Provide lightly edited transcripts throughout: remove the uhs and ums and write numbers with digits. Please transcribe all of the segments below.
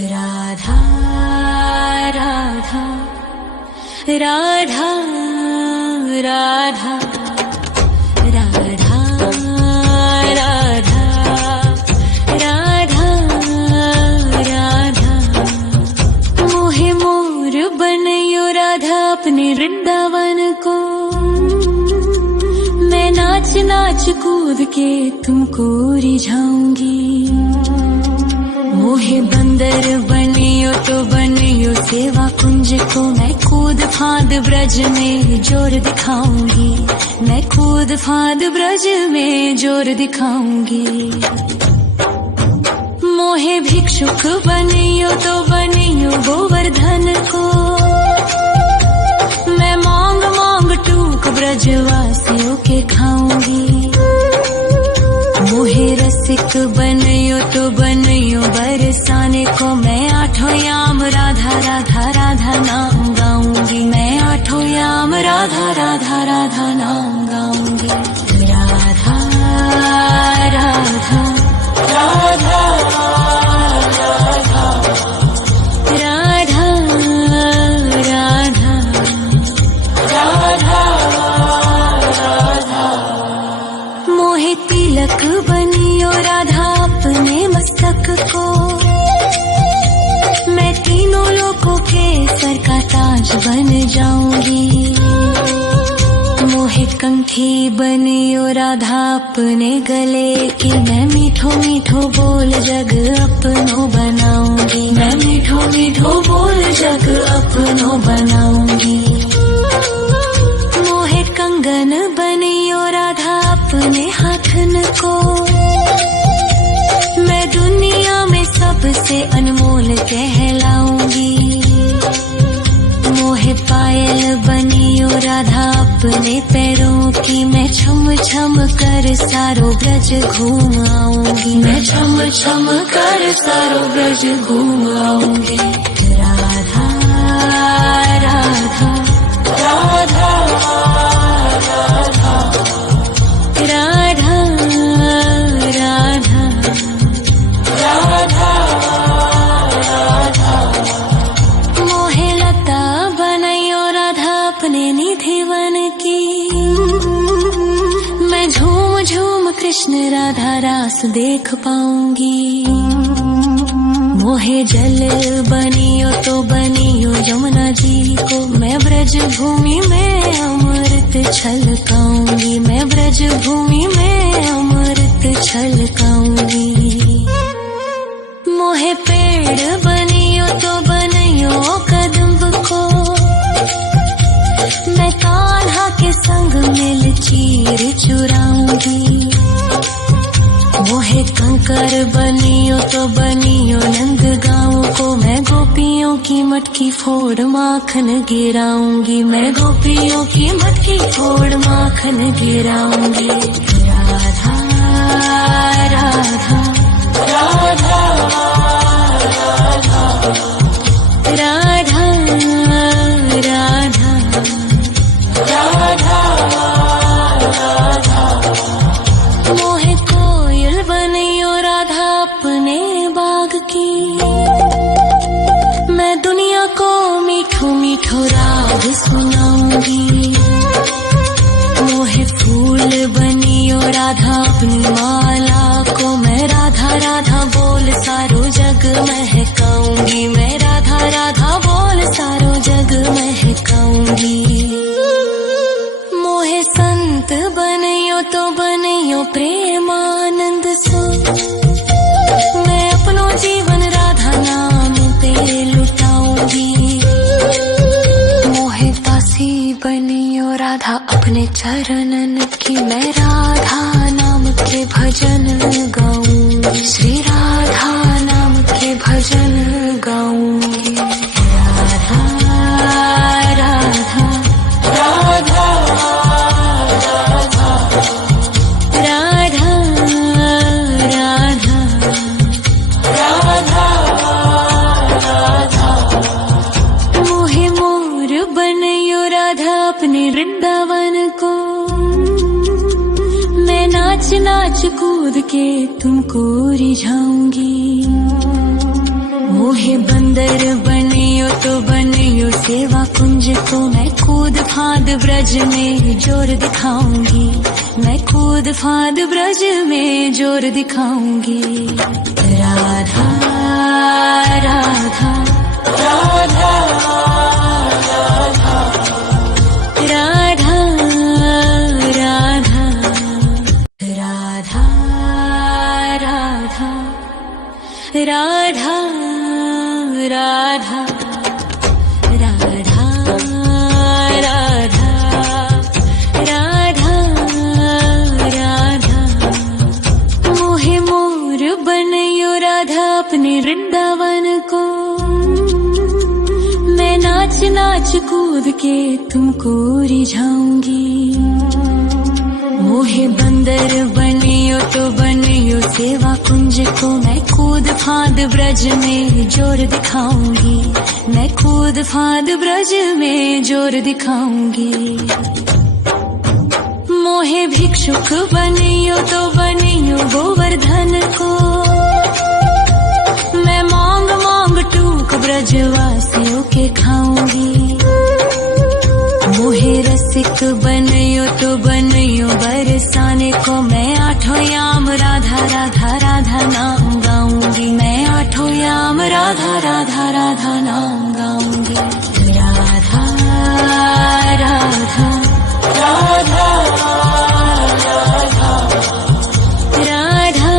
राधा राधा राधा राधा राधा राधा राधा राधा मोहे मोर बनयो राधा अपने वृंदावन को। मैं नाच नाच कूद के तुमको रिझाऊंगी। मोहे बंदर बनियो तो बनियो सेवा कुंज को। मैं कूद फांद ब्रज में जोर दिखाऊंगी। मैं कूद फांद ब्रज में जोर दिखाऊंगी। मोहे भिक्षुक बनियो तो बनियो गोवर्धन को। मैं मांग मांग टूक ब्रजवासियों के खाऊंगी। मोहे रसिक बनियो तो बनियो बरसाने को। मैं आठों याम राधा राधा राधा नाम गाऊंगी। मैं आठों याम राधा राधा राधा नाम गाऊंगी। राधा राधा राधा राधा राधा राधा राधा। मोहे तिलक बनियो राधा अपने मस्तक को। मैं तीनों लोगों के सर का ताज बन जाऊंगी। मोहे कंठी बनियो राधा अपने गले की। मैं मीठो मीठो बोल जग अपनो बनाऊंगी। मैं मीठो मीठो बोल जग अपनो बनाऊंगी। मोहे कंगन बनियो राधा अपने हाथन को। मैं दुनिया में सबसे अनमोल कहलाऊंगी। मोहे पायल बनियो राधा अपने पैरों की। मैं छम छम कर सारो ब्रज घूम आऊंगी। मैं छम छम कर सारो ब्रज घूम आऊंगी। राधा राधा राधा राधा राधा राधा राधा। मोहे लता बनयो राधा अपने निधि वन की। मैं झूम झूम कृष्ण राधा रास देख पाऊंगी। मोहे जल बनियो तो बनियो यमुना जी को। मैं ब्रज भूमि में अमृत छलकाऊंगी। मैं ब्रज भूमि में अमृत छलकाऊंगी। मोहे पेड़ बनियो तो बनियो कदम्ब को। मैं कान्हा के संग मिल चीर चुराऊंगी। मोहे कंकर बनियो तो बनियो नंद गाँव को। मैं गोपियों की मटकी फोड़ माखन गिराऊंगी। मैं गोपियों की मटकी फोड़ माखन गिराऊंगी। राधा राधा राधा राधा राधा राधा। मोहे कोयल बनियो राधा अपने बाग की। मैं दुनिया को मीठो मीठो राग सुनाऊंगी। मोहे फूल बनियो राधा अपनी माला को। मैं राधा राधा बोल सारो जग महकाऊंगी। मैं राधा राधा बोल सारो जग महकाऊंगी। मोहे संत बनियो तो बनियो प्रेमानंद सो। मैं अपनो जीवन राधा नाम पे लुटाऊंगी। मोहे दासी बनियो राधा अपने चरणन की। मैं राधा नाम के भजन गाऊंगी। श्री राधा नाम के भजन गाऊंगी। राधा राधा राधा राधा राधा राधा। मोहे मोर बनयो राधा अपने वृंदावन को। मैं नाच नाच कूद के तुमको रिझाऊंगी। मोहे बंदर बनियो तो बनियो सेवा कुंज को, मैं कूद फांद ब्रज में जोर दिखाऊंगी, मैं कूद फांद ब्रज में जोर दिखाऊंगी। राधा राधा राधा राधा राधा राधा राधा राधा राधा राधा राधा राधा राधा मोहे मोर बनयो राधा अपने वृंदावन को, मैं नाच नाच कूद के तुमको रिझाऊंगी। मोहे बंदर बनियो तो बनियो सेवा कुंज को, मैं कूद फांद ब्रज में जोर दिखाऊंगी, मैं कूद फांद ब्रज में जोर दिखाऊंगी। मोहे भिक्षुक बनियो तो बनियो गोवर्धन को, मैं मांग मांग टूक ब्रजवासियों के खाऊंगी। मोहे रसिक बनियो तो बनियो बरसाने को, मैं आठों याम राधा राधा राधा नाम गाऊंगी, मैं आठों याम राधा राधा राधा नाम गाऊंगी। राधा राधा राधा राधा राधा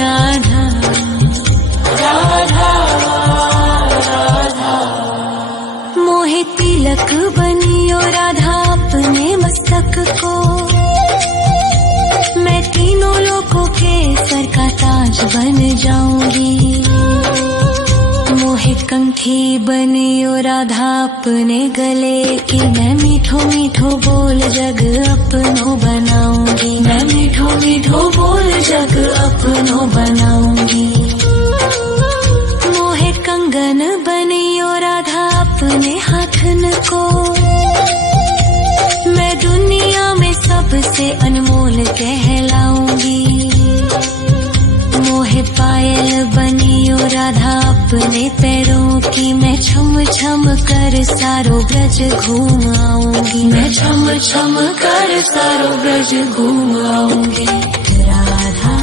राधा राधा मोहे तिलक बनियो राधा अपने मस्तक को, मैं तीनों लोगों के सर का ताज बन जाऊंगी। मोहे कंठी बनियो राधा अपने गले की, मैं मीठो मीठो बोल जग अपनो बनाऊंगी, मैं मीठो मीठो बोल जग अपनो बनाऊंगी। मोहे कंगन बनियो राधा अपने हाथन को, मैं दुनिया में सबसे अनमोल कहलाऊंगी। मोहे पायल बनियो राधा अपने पैरों की, मैं छम छम कर सारो ब्रज घूम आऊंगी, मैं छम छम कर सारो ब्रज घूम आऊंगी। राधा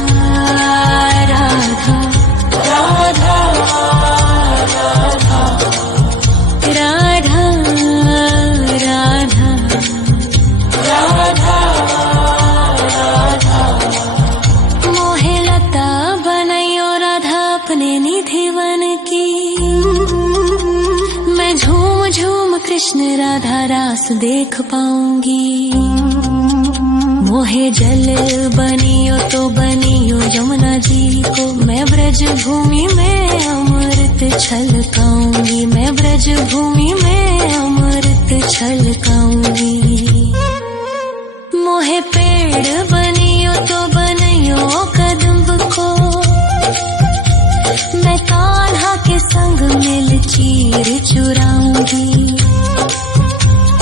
राधा राधा राधा राधा राधा राधा मोहे लता बनयो राधा अपने निधिवन की, मैं झूम झूम कृष्ण राधा रास देख पाऊंगी। मोहे जल बनियो तो बनियो यमुना जी को, मैं ब्रज भूमि में अमृत छलकाऊंगी, मैं ब्रज भूमि में अमृत छलकाऊंगी। मोहे पेड़ बनियो तो बनियो कदम्ब को, मैं कान्हा के संग मिल चीर चुराऊंगी।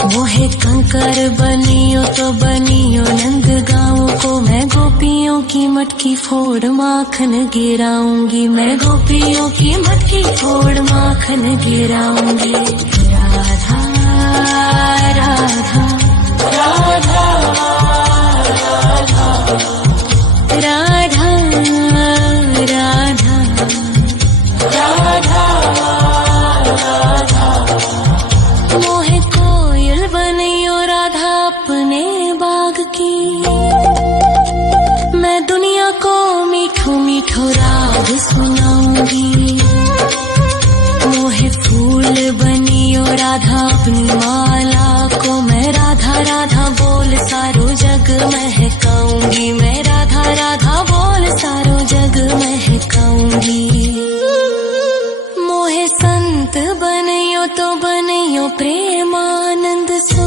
मोहे कंकर बनियो तो बनियो नंद गाँव को, मैं गोपियों की मटकी फोड़ माखन गिराऊंगी, मैं गोपियों की मटकी फोड़ माखन गिराऊंगी। राधा राधा राधा राधा राधा राधा राधा मोहे कोयल बनियो राधा अपने बाग की, मैं दुनिया को मीठो मीठो राग सुनाऊंगी। मोहे फूल बनियो राधा अपनी माला को, मैं राधा राधा बोल सारो जग महकाऊंगी, मैं राधा राधा बोल सारो जग महकाऊंगी। मोहे संत बनियो तो बनियो प्रेमानंद सो,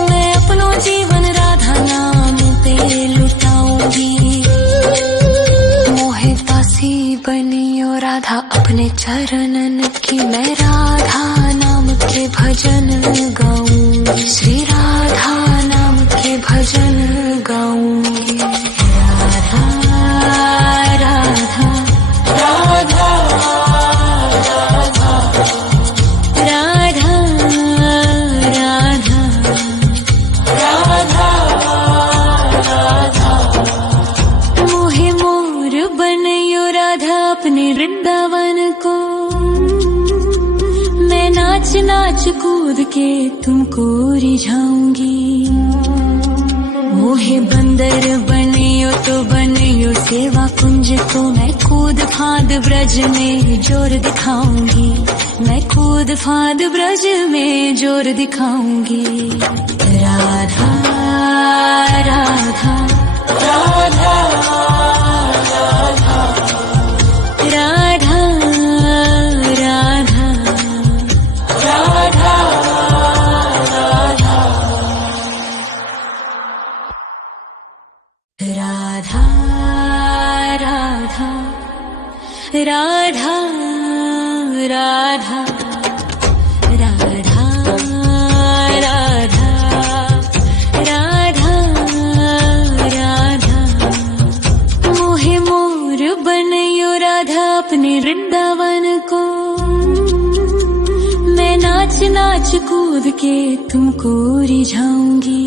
मैं अपनो जीवन राधा नाम पे लुटाऊंगी। मोहे दासी बनियो राधा अपने चरणन की, मैं राधा नाम के भजन गाऊंगी, श्री राधा नाम के भजन गाऊंगी। राधा राधा राधा अपने वृंदावन को। मैं नाच नाच कूद के तुमको रिझाऊंगी। मोहे बंदर बनियो तो बनियो सेवा कुंज को। मैं कूद फांद ब्रज में जोर दिखाऊंगी। मैं कूद फांद ब्रज में जोर दिखाऊंगी। राधा राधा राधा राधा राधा राधा राधा राधा राधा राधा राधा राधा राधा राधा। मोहे मोर बनयो राधा अपने वृंदावन को। मैं नाच नाच कूद के तुमको रिझाऊंगी।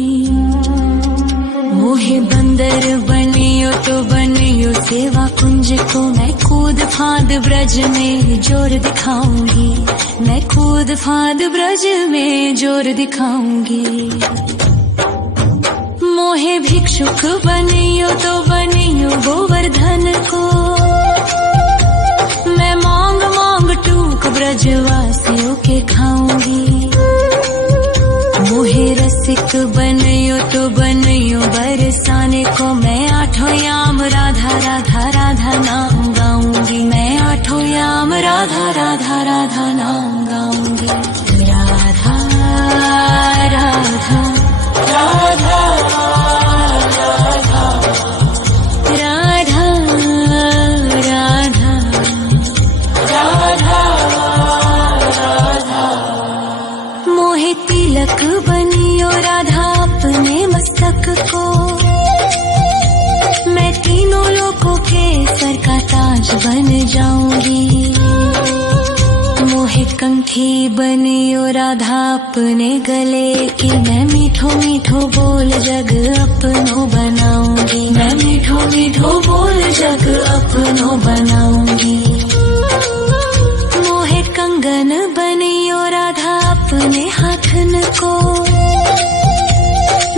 मोहे बंदर बनियो तो बनियो सेवा कुंज को। मैं कूद फांद ब्रज में जोर दिखाऊंगी। मैं कूद फांद ब्रज में जोर दिखाऊंगी। मोहे भिक्षुक बनियो तो बनियो गोवर्धन को। मैं मांग मांग टूक ब्रजवासियों के खाऊंगी। मोहे रसिक बनियो तो बनियो बरसाने को। मैं आठों याम राधा राधा राधा नाम गाऊंगी। मैं आठों याम राधा राधा राधा नाम गाऊंगी। राधा राधा राधा राधा राधा राधा राधा। मोहे तिलक बनियो राधा अपने मस्तक को। मैं तीनों लोगों के सर का ताज बन जाऊंगी। मोहे कंठी बनियो राधा अपने गले की। मैं मीठो मीठो बोल जग अपनो बनाऊंगी। मैं मीठो मीठो बोल जग अपनो बनाऊंगी। मोहे कंगन बनियो राधा अपने हाथन को।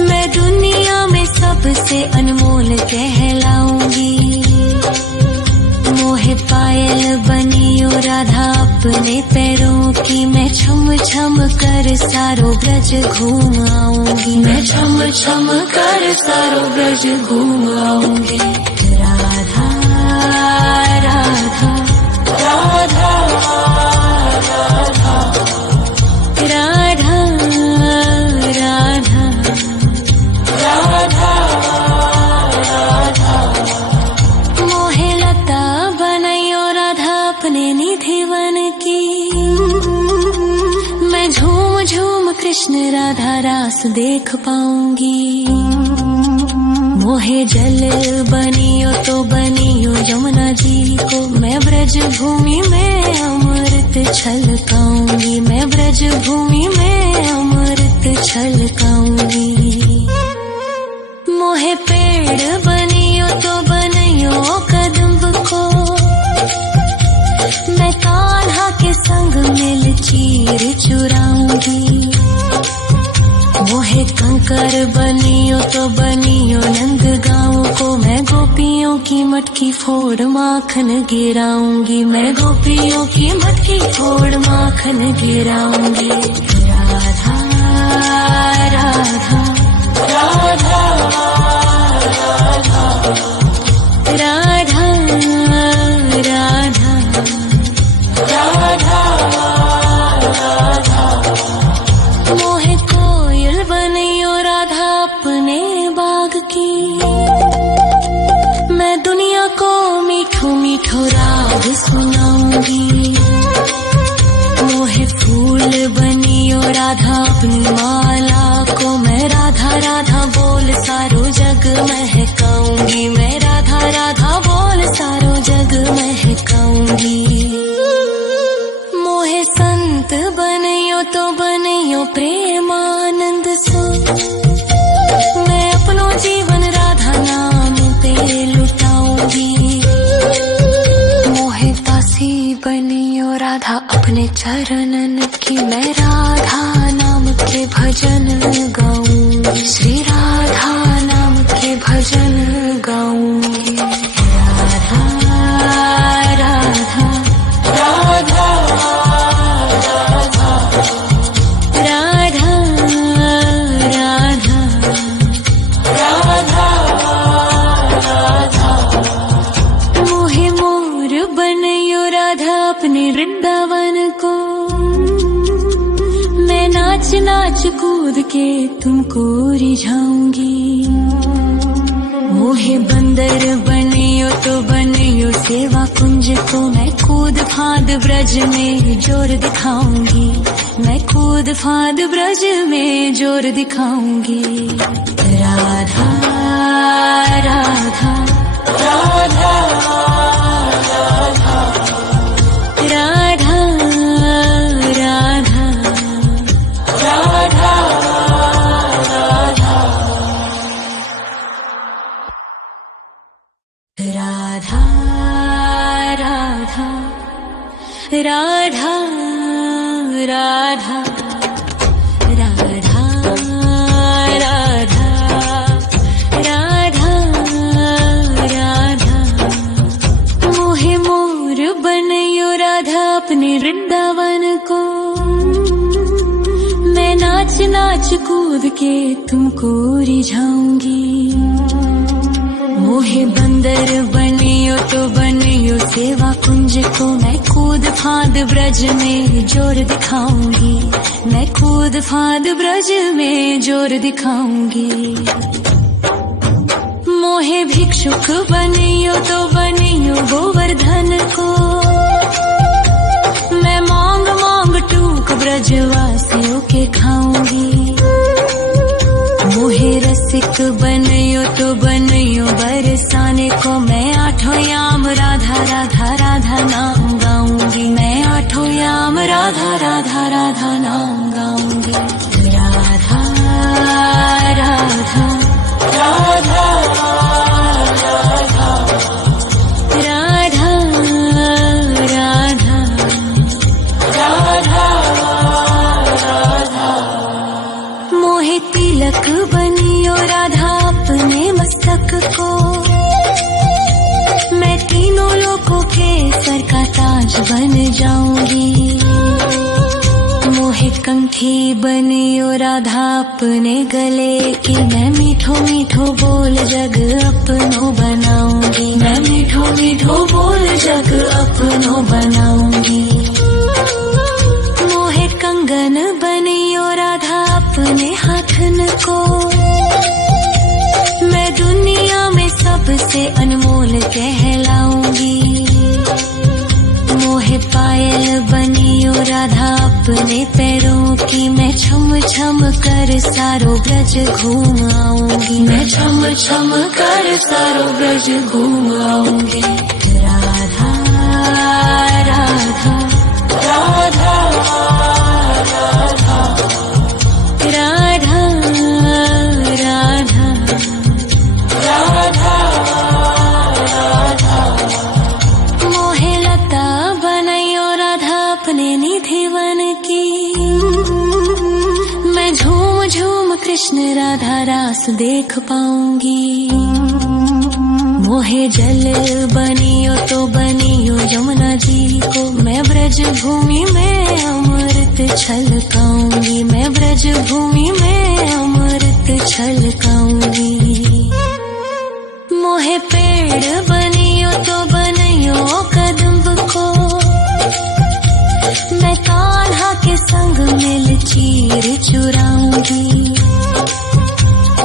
मैं दुनिया में सबसे अनमोल कहलाऊंगी। मोहे पायल बनियो राधा अपने पैरों की। मैं छम छम कर सारो ब्रज घूम आऊंगी। मैं छम छम कर सारो ब्रज घूम आऊंगी। राधा राधा राधा राधा राधा राधा राधा राधा। मोहे लता बनयो राधा अपने निधि वन की। मैं झूम झूम कृष्ण राधा रास देख पाऊंगी। मोहे जल बनियो तो बनियो यमुना जी को। मैं ब्रज भूमि में अमृत छलकाऊंगी। मैं ब्रज भूमि में अमृत छलकाऊंगी। मोहे पेड़ बनियो तो बनियो कदम्ब को। मैं कान्हा के संग मिल चीर चुराऊंगी। मोहे कंकर बनियो तो बनियो नंद गाँव को। मैं गोपियों की मटकी फोड़ माखन गिराऊंगी। मैं गोपियों की मटकी फोड़ माखन गिराऊंगी। राधा राधा राधा राधा राधा राधा राधा। मोहे कोयल बनियो राधा अपने बाग की। मैं दुनिया को मीठो मीठो राग सुनाऊंगी। मोहे फूल बनियो राधा अपनी माला को। मैं राधा राधा बोल सारो जग महकाऊंगी। मैं राधा राधा बोल सारो जग महकाऊंगी। मोहे संत बनियो तो बनियो प्रेमानंद सो। मैं अपनो जीवन राधा नाम पे लुटाऊंगी। मोहे बांसी बनियो राधा अपने चरणन की, मैं राधा नाम के भजन गाऊंगी, श्री राधा नाम के भजन गाऊंगी। राधा राधा राधा राधा राधा राधा मोहे मोर बनयो राधा अपने वृंदावन को, मैं नाच नाच कूद के तुमको रिझाऊंगी। मोहे बंदर बनियो तो बनियो सेवा कुंज को, मैं कूद फांद ब्रज में जोर दिखाऊंगी, मैं कूद फांद ब्रज में जोर दिखाऊंगी। राधा राधा राधा राधा राधा राधा राधा राधा राधा राधा राधा राधा राधा मोहे मोर बनयो राधा अपने वृंदावन को, मैं नाच नाच कूद के तुमको रिझाऊंगी। मोहे बंदर बनियो तो बनियो सेवा कुंज को, मैं कूद फांद ब्रज में जोर दिखाऊंगी, मैं कूद फांद ब्रज में जोर दिखाऊंगी। मोहे भिक्षुक बनियो तो बनियो गोवर्धन को, मैं मांग मांग टूक ब्रजवासियों के खाऊंगी। मोहे रसिक बनियो तो बनियो बरसाने को, मैं आठों याम राधा राधा राधा नाम गाऊंगी, मैं आठों याम राधा राधा राधा नाम गाऊंगी। राधा राधा राधा राधा राधा राधा राधा मोहे तिलक बनियो राधा अपने मस्तक को, मैं तीनों लोगों के सर का ताज बन जाऊंगी। मोहे कंठी बनियो राधा अपने गले की, मैं मीठो मीठो बोल जग अपनो बनाऊंगी, मैं मीठो मीठो बोल जग अपनो बनाऊंगी। मोहे कंगन बनियो राधा अपने हाथन को, मैं दुनिया में सबसे अनमोल कहलाऊंगी। मोहे पायल बनियो राधा अपने पैरों की, मैं छम छम कर सारो ब्रज घूम आऊंगी, मैं छम छम कर सारो ब्रज घूम आऊंगी। राधा राधा राधा राधा राधा राधा राधा मोहे लता बनयो राधा अपने निधिवन की, मैं झूम झूम कृष्ण राधा रास देख पाऊंगी। मोहे जल बनियो तो बनियो यमुना जी को, मैं ब्रज भूमि में अमृत छलकाऊंगी, मैं ब्रज भूमि में अमृत छलकाऊंगी। मोहे पेड़ बनियो तो बनियो कदम्ब को, मैं कान्हा के संग मिल चीर चुराऊंगी।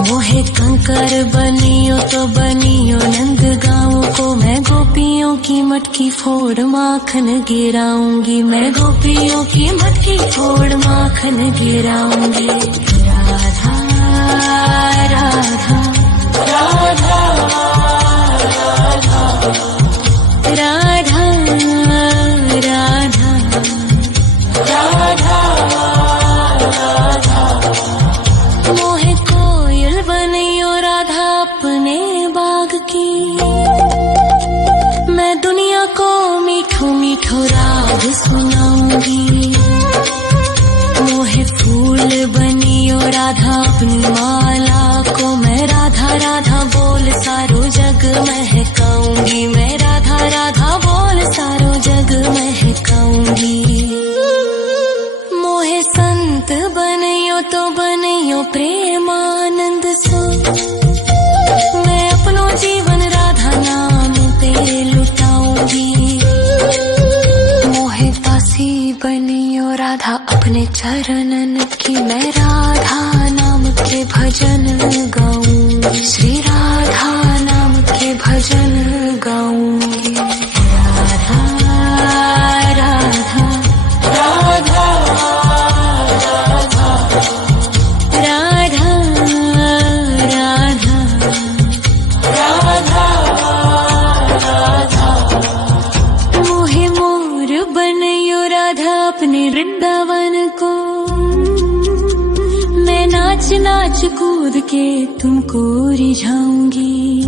मोहे कंकर बनियो तो बनियो नंद गाँव को, मैं गोपियों की मटकी फोड़ माखन गिराऊंगी, मैं गोपियों की मटकी फोड़ माखन गिराऊंगी। राधा राधा राधा राधा राधा राधा राधा मोहे कोयल बनियो राधा अपने बाग की, मैं दुनिया को मीठो मीठो मीठो राग सुनाऊंगी। मोहे फूल बनियो राधा अपनी माला को मैं राधा राधा बोल सारो जग महकाऊंगी। मैं राधा राधा बोल सारो जग महकाऊंगी। मोहे संत बनियो तो बनियो प्रेमानंद सो मैं अपनो जीवन राधा नाम पे लुटाऊंगी। मोहे दासी बनियो राधा अपने चरणन की मैं राधा नाम के भजन गाऊंगी। श्री राधा नाम के भजन गाऊंगी। राधा राधा राधा राधा राधा राधा राधा। मोहे मोर बनियो राधा अपने वृंदावन को मैं नाच नाच कूद के तुमको रिझाऊंगी।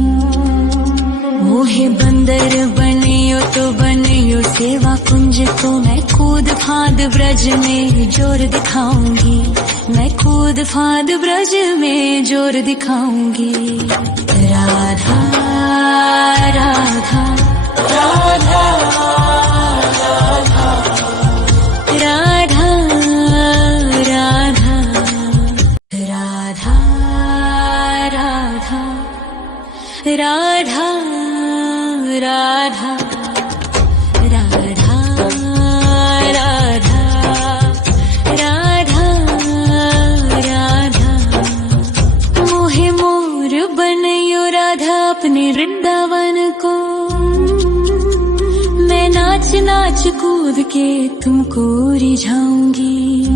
मोहे बंदर बनियो तो बनियो सेवा कुंज को मैं कूद फांद ब्रज में जोर दिखाऊंगी। मैं कूद फांद ब्रज में जोर दिखाऊंगी। राधा राधा राधा राधा राधा राधा राधा राधा राधा राधा राधा राधा राधा। मोहे मोर बनियो राधा अपने वृंदावन को मैं नाच नाच कूद के तुमको रिझाऊंगी।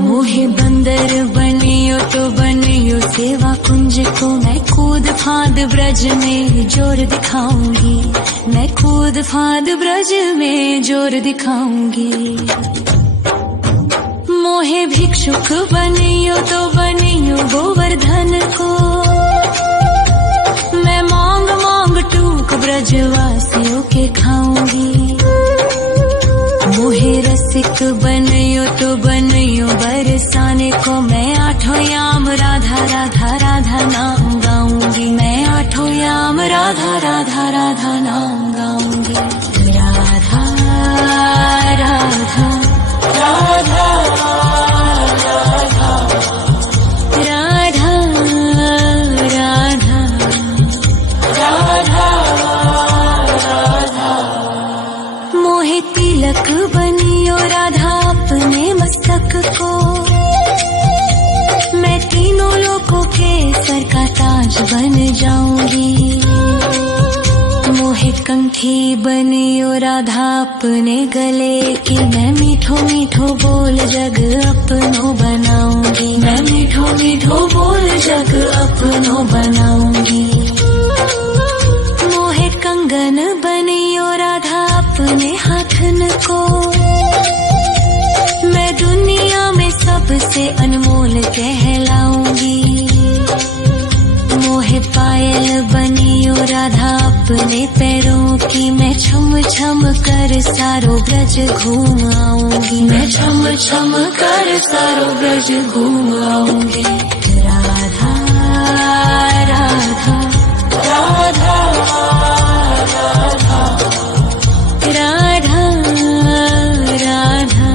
मोहे बंदर बनियो तो बनियो सेवा कुंज को मैं कूद फांद ब्रज में जोर दिखाऊंगी। मैं कूद फांद ब्रज में जोर दिखाऊंगी। मोहे भिक्षुक बनियो तो बनियो गोवर्धन को मैं मांग मांग टूक ब्रजवासियों के खाऊंगी। मोहे रसिक बनियो तो बनियो बरसाने को मैं आठों याम राधा राधा राधा नाम गाऊंगी। मैं आठों याम राधा राधा राधा नाम गाऊंगी। राधा राधा राधा राधा राधा राधा राधा राधा। मोहे तिलक बनियो राधा अपने मस्तक को मैं तीनों लोगों के सर का ताज बन जाऊंगी। मोहे कंठी बनियो राधा अपने गले की मैं मीठो मीठो बोल जग अपनो बनाऊंगी। मैं मीठो मीठो बोल जग अपनो बनाऊंगी। मोहे कंगन बनियो राधा अपने हाथन को मैं दुनिया में सबसे अनमोल कहलाऊंगी। मोहे पायल बनियो राधा अपने पैरों की मैं छम छम कर सारो ब्रज घूम आऊंगी। मैं छम छम कर सारो ब्रज घूम आऊंगी। राधा राधा राधा राधा राधा राधा राधा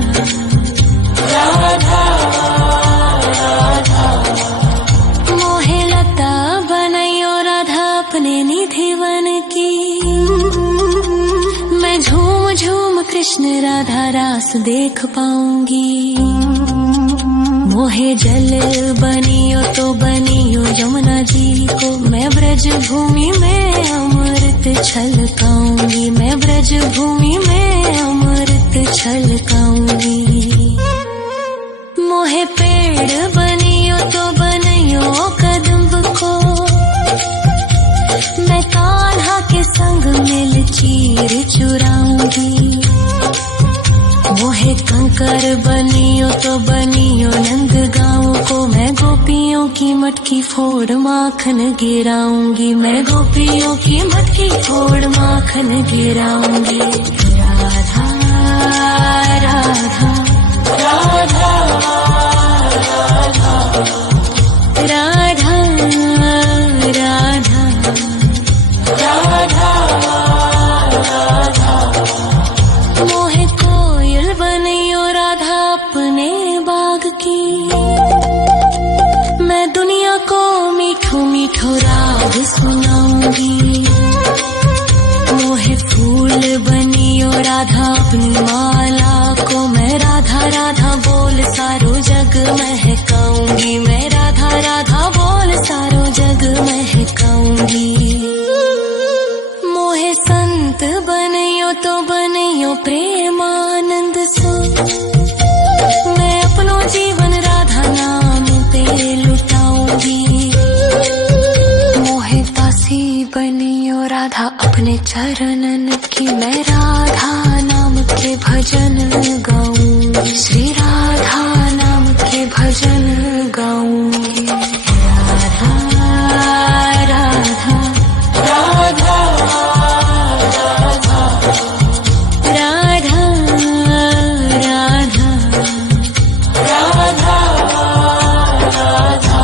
राधा। मोहे लता बनायो राधा अपने निधि वन की मैं झूम झूम कृष्ण राधा रास देख पाऊंगी। मोहे जल बनियो तो बनियो यमुना जी को मैं ब्रज भूमि में अमृत छलकाऊंगी। मैं ब्रज भूमि में अमृत छलकाऊंगी। मोहे पेड़ बनियो तो बनियो कदम्ब को मैं कान्हा के संग मिल चीर चुराऊंगी। मोहे कंकर बंदर बनियो तो बनियो नंद गाँव को मैं गोपियों की मटकी फोड़ माखन गिराऊंगी, मैं गोपियों की मटकी फोड़ माखन गिराऊंगी। राधा राधा राधा राधा राधा राधा राधा। मोहे कोयल बनियो राधा अपने बाग की, मैं दुनिया को मीठो मीठो राग सुनाऊंगी। मोहे फूल बनियो राधा अपनी माला को, मैं राधा राधा बोल सारो जग महकाऊंगी, मैं राधा राधा बोल सारो जग महकाऊंगी। मोहे संत बनियो तो बनियो प्रेमानंद सो, मैं अपनो जीवन राधा नाम पे लुटाऊंगी। मोहे दासी बनियो राधा अपने चरणन की, मैं राधा नाम के भजन गाऊंगी, श्री राधा नाम के भजन गाऊंगी। राधा राधा राधा राधा राधा राधा राधा।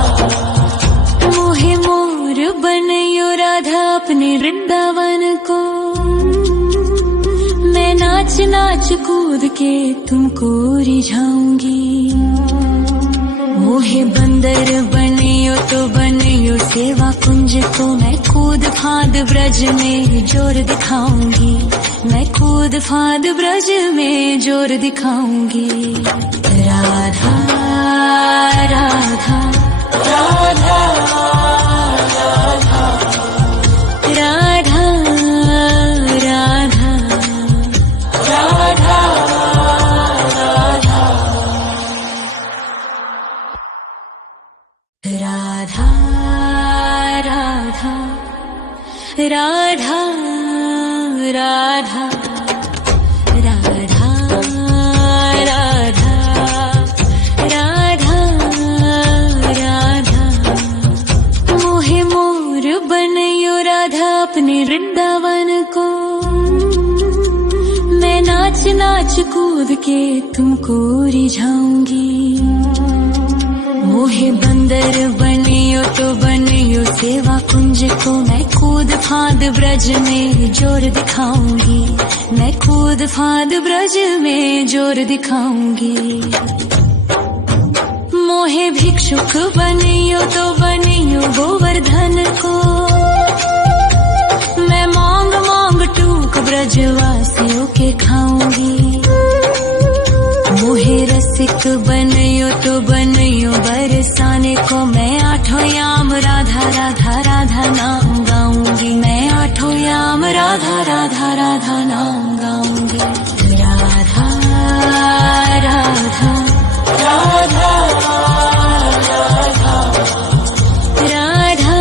मोहे मोर बनियो राधा अपने वृंदावन को, मैं नाच नाच कूद के तुमको रिझाऊंगी। मोहे बंदर बनियो तो बनियो सेवा कुंज को, मैं कूद फांद ब्रज में जोर दिखाऊंगी, मैं कूद फांद ब्रज में जोर दिखाऊंगी। राधा राधा राधा राधा राधा राधा राधा राधा राधा राधा राधा राधा राधा राधा। मोहे मोर बनियो राधा अपने वृंदावन को, मैं नाच नाच कूद के तुमको रिझाऊंगी। मोहे बंदर बनियो तो बनियो सेवा कुंज को, मैं कूद फांद ब्रज में जोर दिखाऊंगी, मैं कूद फांद ब्रज में जोर दिखाऊंगी। मोहे भिक्षुक बनियो तो बनियो गोवर्धन को, मैं मांग मांग टूक ब्रजवासियों के खाऊंगी। मोहे रसिक बनियो तो बनियो बरसाने को, मैं आठों याम राधा राधा राधा नाम गाऊंगी, मैं आठों याम राधा राधा राधा नाम गाऊंगी। राधा राधा राधा राधा राधा राधा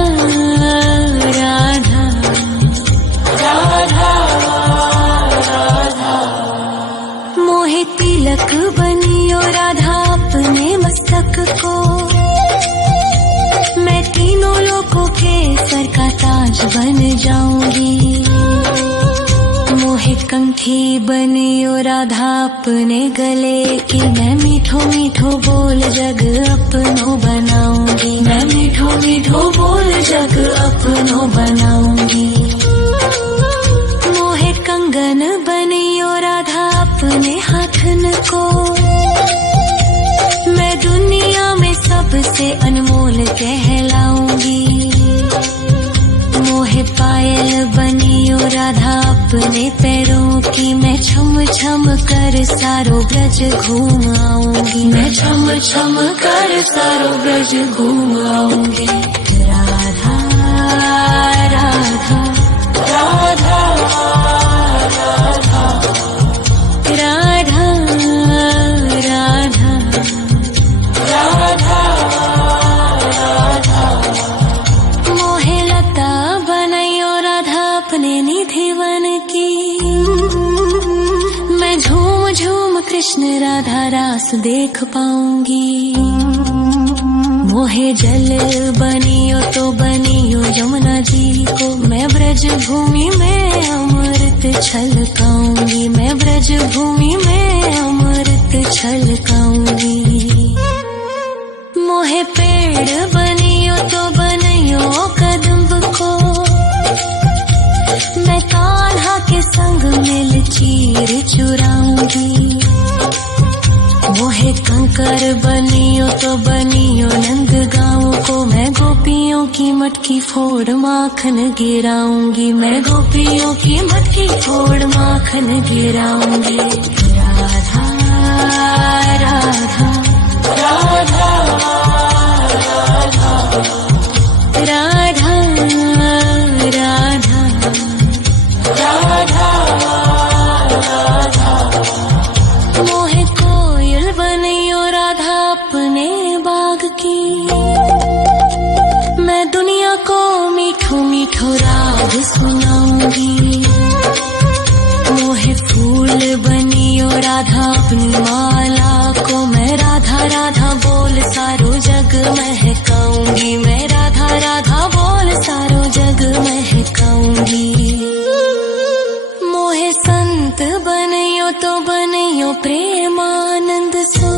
राधा राधा। मोहे तिलक बनियो राधा अपने मस्तक को, मैं तीनों लोगों के सर का ताज बन जाऊंगी। मोहे कंठी बनियो राधा अपने गले की, मैं मीठो मीठो बोल जग अपनो बनाऊंगी, मैं मीठो मीठो बोल जग अपनो बनाऊंगी। मोहे कंगन बनियो राधा अपने हाथन को, मैं दुनिया में सबसे अनमोल कहलाऊंगी। मोहे पायल बनियो राधा अपने पैरों की, मैं छम छम कर सारो ब्रज घूम आऊंगी, मैं छम छम कर सारो ब्रज घूम आऊंगी। राधा राधा राधा राधा राधा राधा राधा राधा। मोहे लता बनैयो राधा अपने निधि वन की, मैं झूम झूम कृष्ण राधा रास देख पाऊंगी। मोहे जल बनियो तो बनियो यमुना जी को, मैं ब्रज भूमि में अमृत छलकाऊंगी, मैं ब्रज भूमि में अमृत छलकाऊंगी। मोहे पेड़ बनियो तो बनियो कदम्ब को, मैं कान्हा के संग मिल चीर चुराऊंगी। मोहे कंकर बनियो तो बनियो नंद गाँव को, मैं गोपियों की मटकी फोड़ माखन गिराऊंगी, मैं गोपियों की मटकी फोड़ माखन गिराऊंगी। राधा राधा राधा राधा राधा राधा राधा। मोहे कोयल बनियो राधा अपने बाग की, मैं दुनिया को मीठो मीठो राग सुनाऊंगी। मोहे फूल बनियो राधा अपनी माला को, मैं राधा राधा बोल सारो जग महकाऊंगी, मैं राधा राधा बोल सारो जग महकाऊंगी। मोहे संत बनियो तो बनियो प्रेमानंद सो,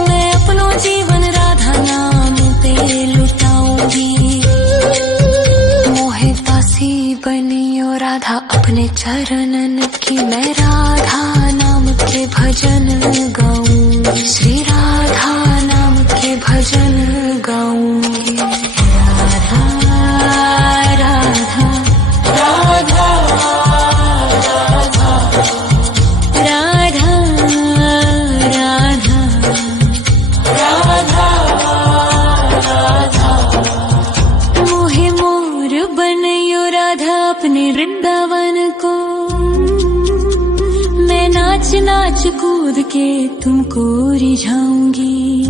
मैं अपनो जीवन राधा नाम पे लुटाऊंगी। मोहे दासी बनियो राधा अपने चरणन की, मैं राधा नाम के भजन गाऊंगी, श्री राधा नाम के भजन गाऊंगी। राधा राधा राधा राधा राधा राधा राधा। मोहे मोर बनियो राधा अपने वृंदावन को, मैं नाच नाच कूद के तुमको रिझाऊंगी।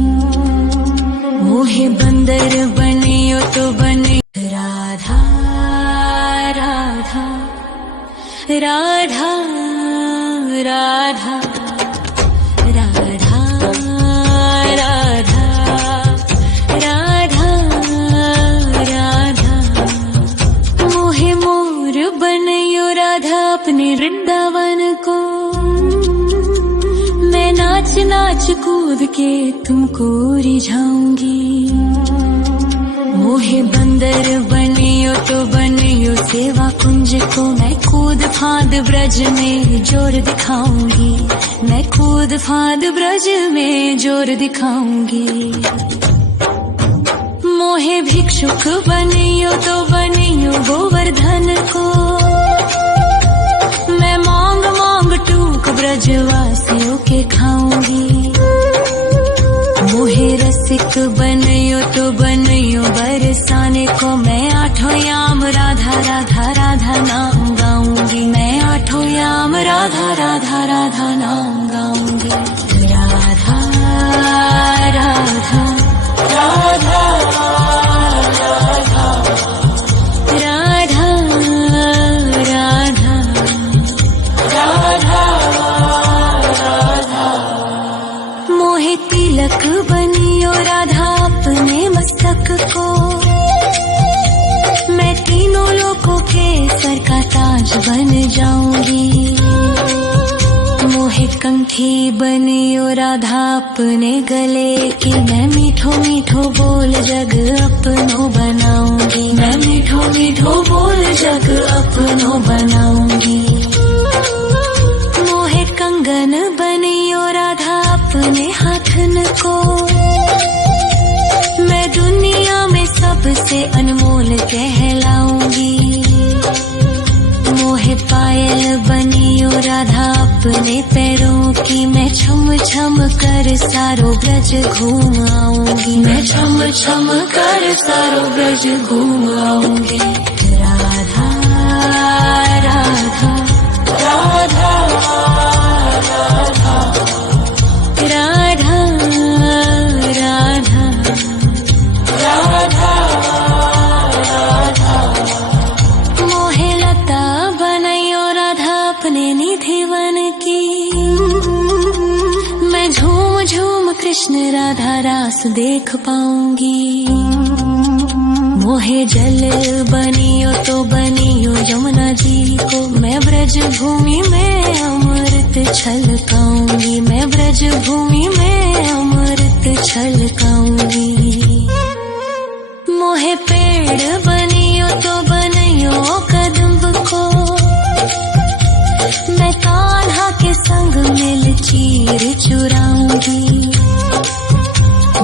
मोहे बंदर बनियो तो बनियो राधा राधा राधा राधा राधा राधा राधा। मोहे मोर बनियो राधा अपने वृंदावन को, मैं नाच नाच कूद के तुमको रिझाऊंगी। मोहे बंदर बनियो तो बनियो सेवा कुंज को, मैं कूद फांद ब्रज में जोर दिखाऊंगी, मैं कूद फांद ब्रज में जोर दिखाऊंगी। मोहे भिक्षुक बनियो तो बनियो गोवर्धन को, मैं मांग मांग टूक ब्रजवासियों के खाऊंगी। मोहे रसिक बनियो तो बनियो बरसाने को, मैं आठों याम राधा राधा राधा नाम गाऊंगी, मैं आठों याम राधा राधा राधा नाम गाऊंगी। राधा राधा राधा राधा राधा राधा राधा राधा। मोहे तिलक बनियो राधा अपने मस्तक को, मैं तीनों लोगों के सर का ताज बन जाऊंगी। मोहे कंठी बनियो राधा अपने गले की, मैं मीठो मीठो बोल जग अपनो बनाऊंगी, मैं मीठो मीठो बोल जग अपनो बनाऊंगी। मोहे कंगन बनियो राधा अपने हाथन को, मैं दुनिया में सबसे अनमोल कहलाऊंगी। मोहे पायल बनियो राधा अपने पैरों की, मैं छम छम कर सारो ब्रज घूम आऊंगी, मैं छम छम कर सारो ब्रज घूम आऊंगी। राधा राधा राधा राधा राधा राधा राधा राधा। मोहे लता बनैयो राधा अपने निधि वन की, कृष्ण राधा रास देख पाऊंगी। मोहे जल बनियो तो बनियो यमुना जी को, मैं ब्रज भूमि में अमृत छलकाऊंगी, मैं ब्रज भूमि में अमृत छलकाऊंगी। मोहे पेड़ बनियो तो बनियो कदम्ब को, मैं कान्हा के संग मिल चीर चुराऊंगी।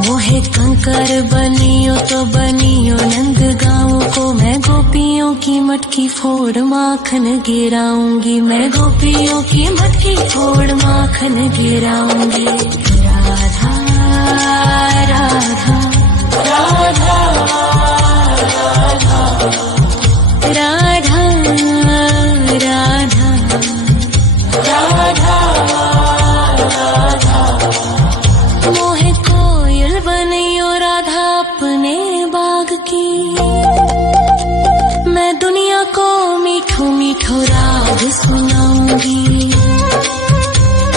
मोहे कंकर बनियो तो बनियो नंद गाँव को, मैं गोपियों की मटकी फोड़ माखन गिराऊंगी, मैं गोपियों की मटकी फोड़ माखन गिराऊंगी। राधा राधा राधा राधा राधा राधा राधा। मोहे कोयल बनियो राधा अपने बाग की, मैं दुनिया को मीठो मीठो राग सुनाऊंगी।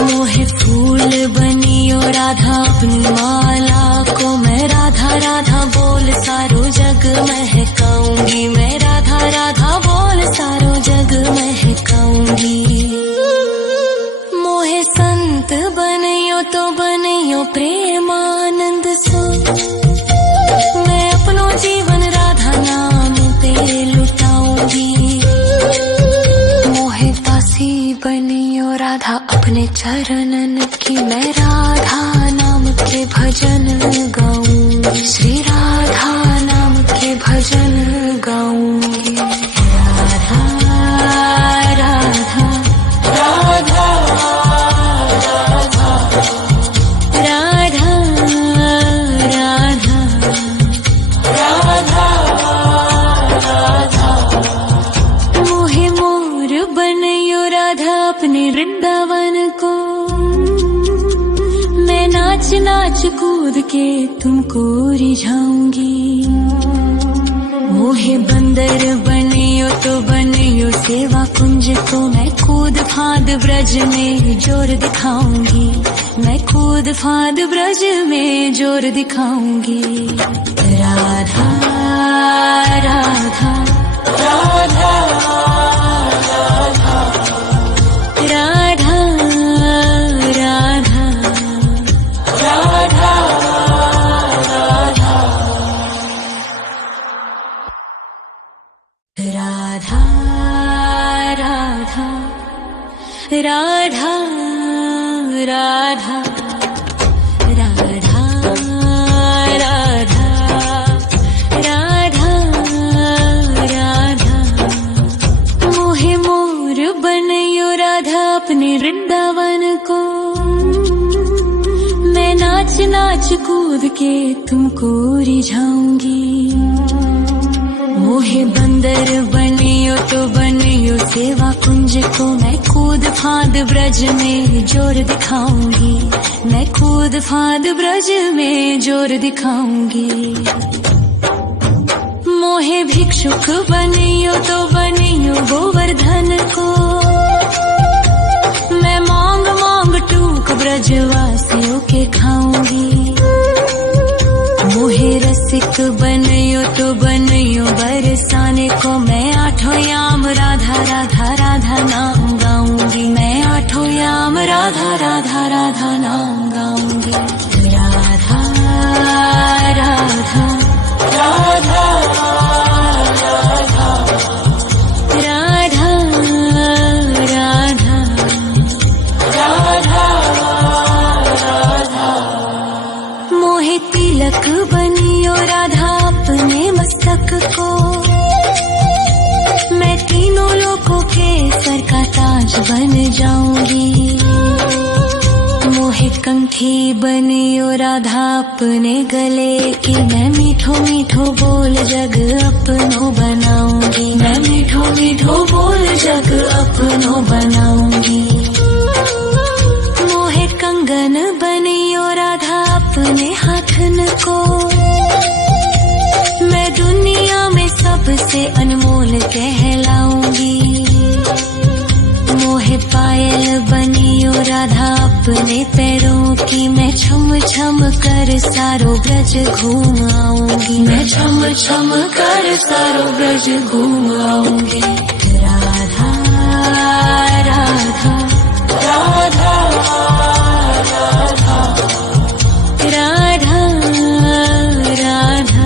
मोहे फूल बनियो राधा अपनी माला को, मैं राधा राधा बोल सारो जग महकाऊंगी, मैं राधा राधा बोल सारो जग महकाऊंगी। मोहे संत बनियो तो बनियो प्रेमानंद सो, मैं अपनो जीवन राधा नाम पे लुटाऊंगी। मोहे दासी बनियो राधा अपने चरणन की, मैं राधा नाम के भजन गाऊंगी, श्री राधा नाम के भजन गाऊंगी। राधा राधा राधा राधा राधा राधा राधा। मोहे मोर बनियो राधा अपने वृंदावन को, मैं नाच नाच कूद के तुमको रिझाऊंगी। मोहे बंदर बनियो तो बनियो सेवा कुंज को, मैं कूद फांद ब्रज में जोर दिखाऊंगी, मैं कूद फांद ब्रज में जोर दिखाऊंगी। राधा राधा राधा राधा राधा राधा राधा राधा राधा राधा राधा राधा राधा राधा राधा। मोहे मोर बनियो राधा अपने वृंदावन को, मैं नाच नाच कूद के तुमको रिझाऊंगी। मोहे बंदर बनियो तो बनियो सेवा कुंज को, मैं कूद फांद ब्रज में जोर दिखाऊंगी, मैं कूद फांद ब्रज में जोर दिखाऊंगी। मोहे भिक्षुक बनियो तो बनियो गोवर्धन को, मैं मांग मांग टूक ब्रजवासियों के खाऊंगी। मोहे रसिक बनियो तो बनियो बरसाने को, मैं आठों याम राधा राधा राधा नाम गाऊंगी, मैं आठों याम राधा राधा राधा नाम गाऊंगी। राधा राधा राधा राधा राधा राधा राधा राधा। मोहे तिलक बनियो राधा अपने मस्तक को, मैं तीनों लोगों के सर का ताज बन जाऊंगी। मोहे कंठी बनियो राधा अपने गले की, मैं मीठो मीठो बोल जग अपनो बनाऊंगी, मैं मीठो मीठो बोल जग अपनो बनाऊंगी। मोहे कंगन बनियो राधा अपने हाथन को, मैं दुनिया में सबसे अनमोल कहलाऊंगी। मोहे पायल बनियो राधा अपने पैरों की मैं छम छम कर सारो ब्रज घूम आऊंगी, मैं छम छम कर सारो ब्रज घूम आऊंगी। राधा राधा राधा राधा राधा राधा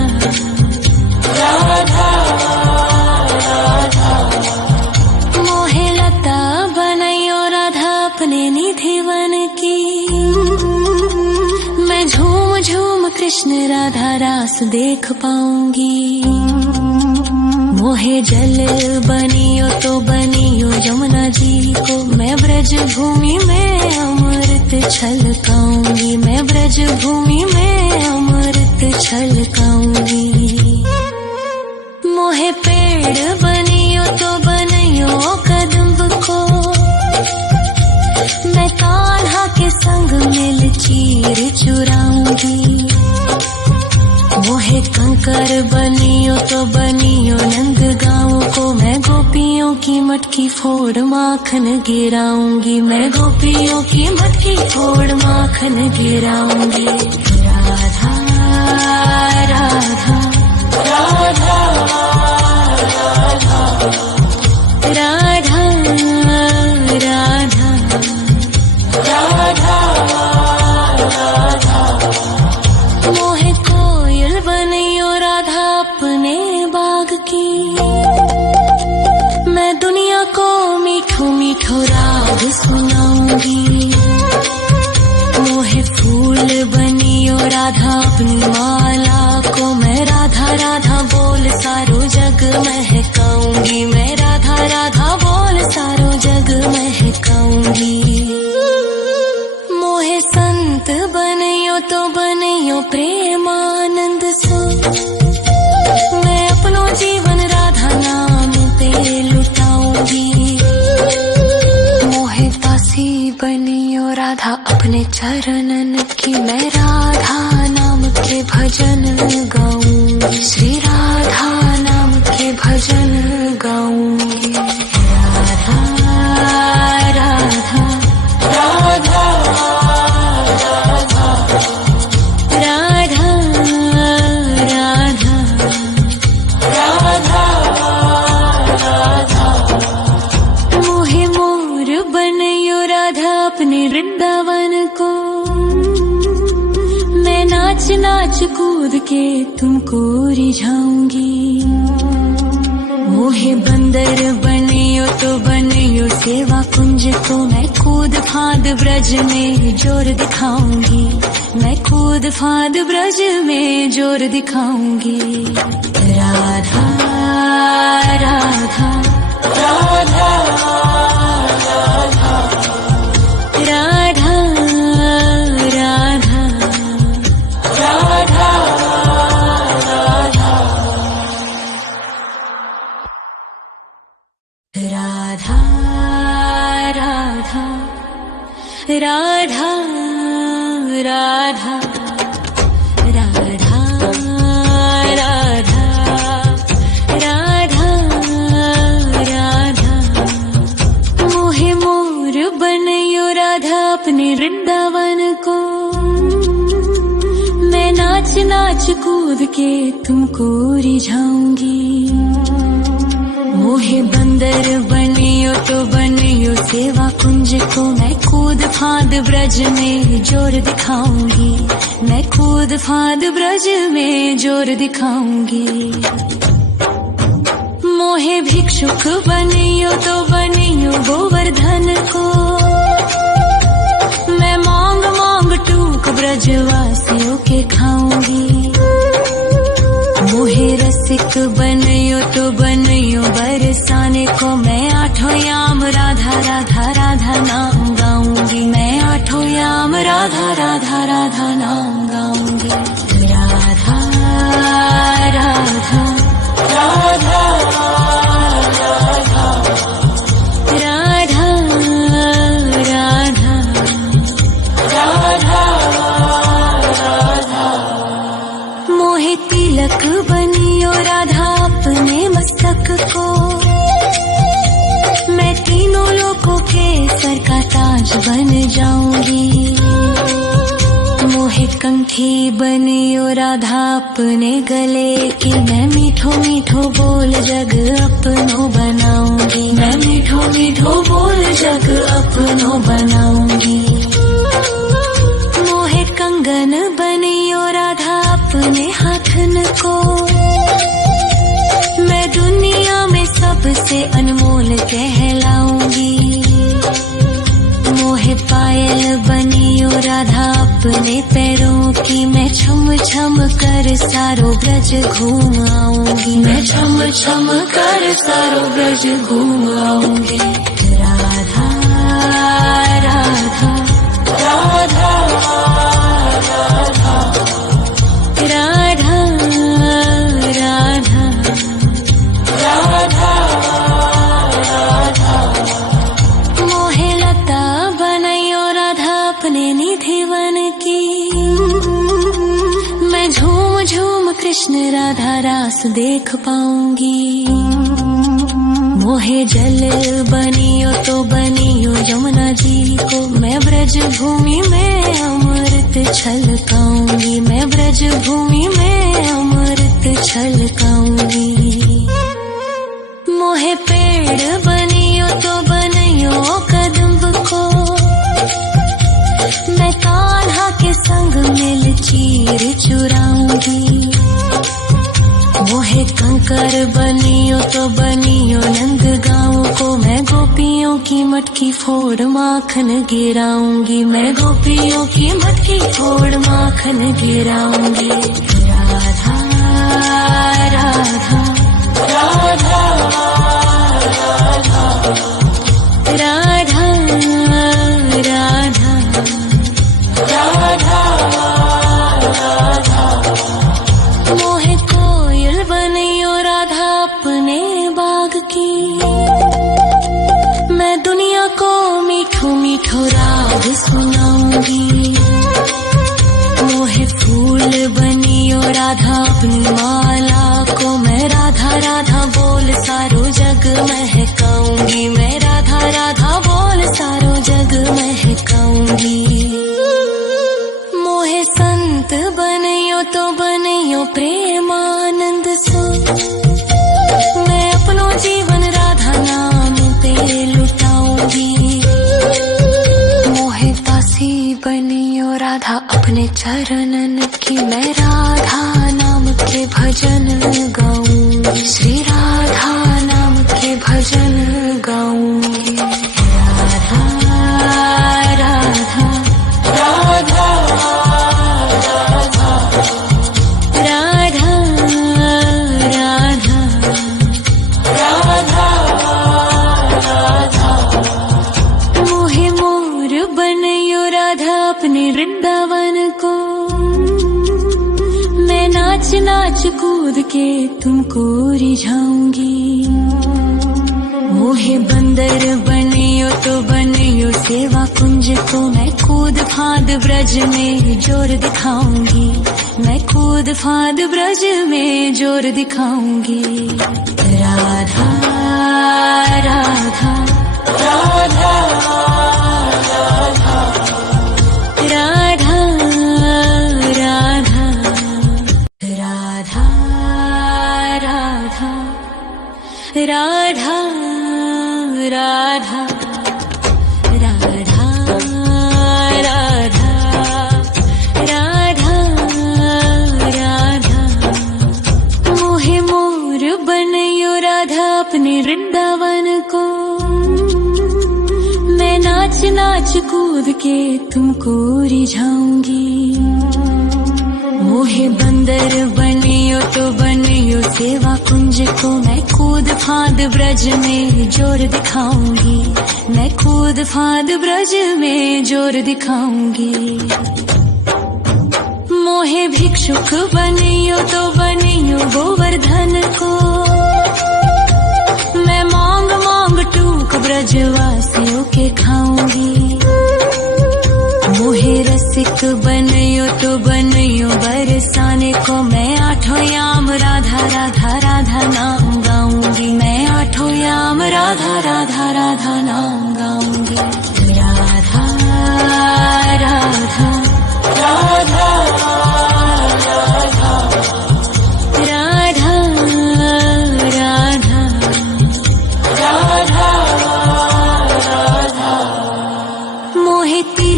राधा मोहे लता बनायो राधा अपने निधि वन की, मैं झूम झूम कृष्ण राधा रास देख पाऊंगी। मोहे जल बनियो तो बनियो यमुना जी को, मैं ब्रज भूमि में अमृत छलकाऊंगी, मैं ब्रज भूमि में अमृत छलकाऊंगी। मोहे पेड़ बनियो तो बनियो कदम्ब को, मैं कान्हा के संग मिल चीर चुराऊंगी। मोहे कंकर बनियो तो बनियो नंद गाँव को, मैं गोपियों की मटकी फोड़ माखन गिराऊंगी, मैं गोपियों की मटकी फोड़ माखन गिराऊंगी। राधा राधा राधा राधा राधा राधा राधा मोहे कोयल बनियो राधा अपने बाग की, मैं दुनिया को मीठो मीठो राग सुनाऊंगी। मोहे फूल बनियो राधा अपनी माला को, मैं राधा राधा बोल सारो जग महकाऊंगी, मैं राधा राधा बोल सारो जग महकाऊंगी। मोहे संत बनियो तो बनियो प्रेमानंद सो, मैं अपनो जीवन राधा नाम पे लुटाऊंगी। मोहे दासी बनियो राधा अपने चरणन की, मैं राधा नाम के भजन गाऊंगी, श्री राधा नाम के भजन गाऊंगी। राधा राधा राधा राधा राधा राधा राधा मोहे मोर बनियो राधा अपने वृंदावन को, मैं नाच नाच कूद के तुमको रिझाऊंगी। मोहे बंदर बनियो तो बनियो सेवा कुंज को, मैं कूद फांद ब्रज में जोर दिखाऊंगी, मैं कूद फांद ब्रज में जोर दिखाऊंगी। राधा राधा राधा राधा राधा राधा राधा राधा राधा राधा राधा राधा राधा मोहे मोर बनियो राधा अपने वृंदावन को, मैं नाच नाच कूद के तुमको रिझाऊंगी। मोहे बंदर बनियो तो बनियो सेवा कुंज को, मैं कूद फांद ब्रज में जोर दिखाऊंगी, मैं कूद फांद ब्रज में जोर दिखाऊंगी। मोहे भिक्षुक बनियो तो बनियो गोवर्धन को, मैं मांग मांग टूक ब्रजवासियों के खाऊंगी। मोहे रसिक बनियो तो बनियो बरसाने को, मैं आठों याम राधा राधा राधा नाम गाऊंगी, मैं आठों याम राधा राधा राधा नाम गाऊंगी। राधा राधा राधा राधा राधा बन जाऊंगी। मोहे कंठी बनियो राधा अपने गले की, मैं मीठो मीठो बोल जग अपनो बनाऊंगी। मैं मीठो मीठो बोल जग अपनो बनाऊंगी। मोहे कंगन बनियो राधा अपने हाथन को, मैं दुनिया में सबसे अनमोल कहलाऊंगी। मोहे पायल बनियो राधा अपने पैरों की, मैं छम छम कर सारो ब्रज घूम आऊंगी। मैं छम छम कर सारो ब्रज घूम आऊंगी। राधा राधा राधा राधा राधा राधा राधा राधा। मोहे लता बनायो राधा अपने निधि वन की, मैं झूम झूम कृष्ण राधा रास देख पाऊंगी। मोहे जल बनियो तो बनियो यमुना जी को, मैं ब्रज भूमि में अमृत छलकाऊंगी। मैं ब्रज भूमि में अमृत छलकाऊंगी। मोहे पेड़ बनियो तो बनियो कदम्ब को, मैं कान्हा के संग मिल चीर चुराऊंगी। मोहे कंकर बनियो तो बनियो नंद गाँव को, मैं गोपियों की मटकी फोड़ माखन गिराऊंगी। मैं गोपियों की मटकी फोड़ माखन गिराऊंगी। राधा राधा राधा राधा राधा राधा राधा। मोहे कोयल बनियो राधा अपने बाग की, मैं दुनिया को मीठो मीठो राग सुनाऊंगी। मोहे फूल बनियो राधा अपनी माला को, मैं राधा राधा बोल सारो जग महकाऊंगी। मैं राधा राधा बोल सारो जग महकाऊंगी। मोहे संत बनियो तो बनियो प्रेमानंद सो, मैं अपनो जीवन राधा नाम पे लुटाऊंगी। मोहे दासी बनियो राधा अपने चरणन की, मैं राधा नाम के भजन गाऊंगी। श्री राधा नाम के भजन गाऊंगी। राधा राधा राधा राधा राधा राधा राधा राधा। मोहे मोर बनियो राधा अपने वृंदावन को, मैं नाच नाच कूद के तुमको रिझाऊंगी। मोहे बंदर बनियो तो बनियो सेवा कुंज को, मैं कूद फांद ब्रज में जोर दिखाऊंगी। मैं कूद फांद ब्रज में जोर दिखाऊंगी। राधा राधा राधा राधा राधा राधा राधा राधा राधा राधा राधा राधा राधा राधा। मोहे मोर बनियो राधा अपने वृंदावन को, मैं नाच नाच कूद के तुमको रिझाऊंगी। मोहे बंदर बनियो तो बनियो सेवा कुंज को, मैं कूद फांद ब्रज में जोर दिखाऊंगी। मैं कूद फांद ब्रज में जोर दिखाऊंगी। मोहे भिक्षुक बनियो तो बनियो गोवर्धन को, मैं मांग मांग टूक ब्रजवासियों के खाऊंगी। मोहे रसिक बनियो तो बनियो बरसाने को, मैं आठों याम राधा राधा राधा नाम गाऊंगी। मैं आठों याम राधा राधा राधा नाम गाऊंगी। राधा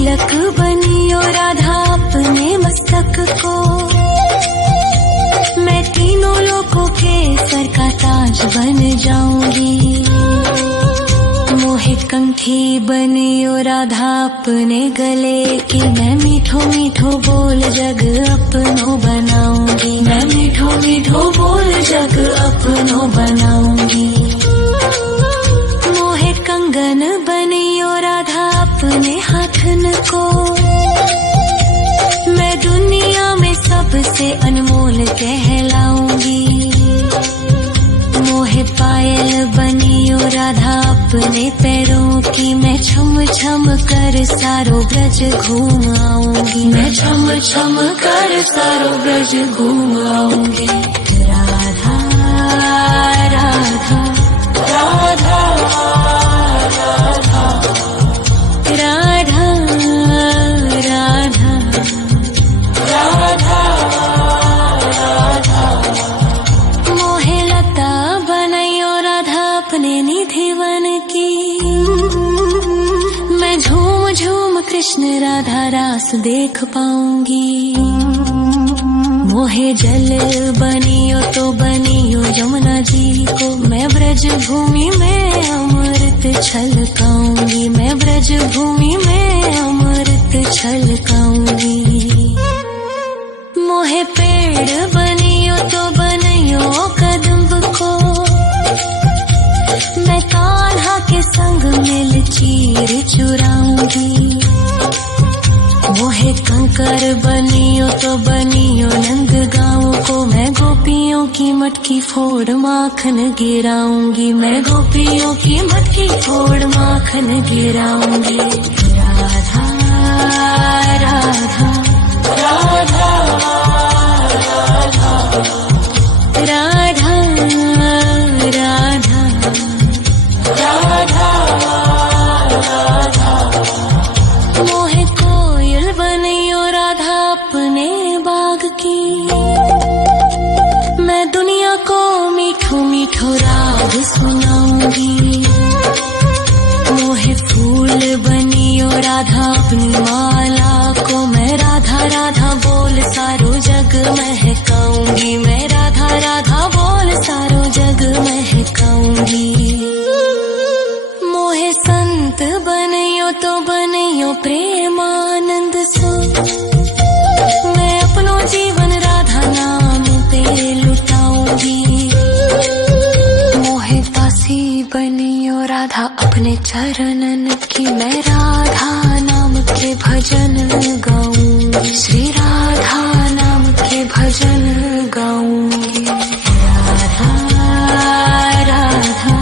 तिलक बनियो राधा अपने मस्तक को, मैं तीनों लोगों के सर का ताज बन जाऊंगी। मोहे कंठी बनियो राधा अपने गले की, मैं मीठो मीठो बोल जग अपनो बनाऊंगी। मैं मीठो मीठो बोल जग अपनो बनाऊंगी। मोहे कंगन बनियो राधा अपने हाथन को, मैं दुनिया में सबसे अनमोल कहलाऊंगी। मोहे पायल बनियो राधा अपने पैरों की, मैं छम छम कर सारो ब्रज घूम आऊंगी। मैं छम छम कर सारो ब्रज घूम आऊंगी। राधा राधा राधा राधा राधा राधा राधा। मोहे लता बनायो राधा अपने निधिवन की, मैं झूम झूम कृष्ण राधा रास देख पाऊंगी। मोहे जल बनियो तो बनियो यमुना जी को, मैं ब्रज भूमि में अमृत छलकाऊंगी। मैं ब्रज भूमि में अमृत छलकाऊंगी। मोहे पेड़ बनियो तो बनियो कदम्ब को, मैं कान्हा के संग मिल चीर चुराऊंगी। मोहे कंकर बनियो तो बनियो नंद गाँव को, मैं गोपियों की मटकी फोड़ माखन गिराऊंगी। मैं गोपियों की मटकी फोड़ माखन गिराऊंगी। राधा राधा राधा राधा राधा राधा राधा। मोहे कोयल बनियो राधा अपने बाग की, मैं दुनिया को मीठो मीठो राग सुनाऊंगी। मोहे फूल बनियो राधा अपनी माला को, मैं राधा राधा बोल सारो जग महकाऊंगी। मैं राधा राधा बोल सारो जग महकाऊंगी। मोहे संत बनियो तो बनियो प्रेमानंद सो, मैं अपनो जीवन राधा नाम पे लुटाऊंगी। मोहे दासी बनियो राधा अपने चरणन की, मैं राधा नाम के भजन गाऊंगी। श्री राधा नाम के भजन गाऊंगी। राधा राधा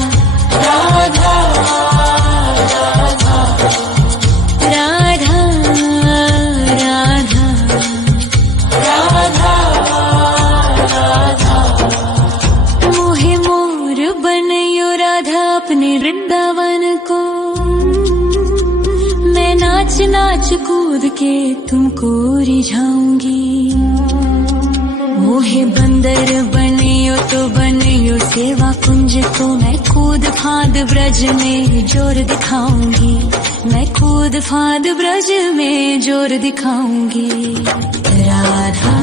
राधा राधा राधा राधा राधा। मोहे मोर बनियो राधा अपने वृंदावन को, मैं नाच नाच कूद के तुमको रिझाऊंगी। मोहे बंदर बनियो तो बनियो सेवा कुंज को, मैं कूद फांद ब्रज में जोर दिखाऊंगी। मैं कूद फांद ब्रज में जोर दिखाऊंगी। राधा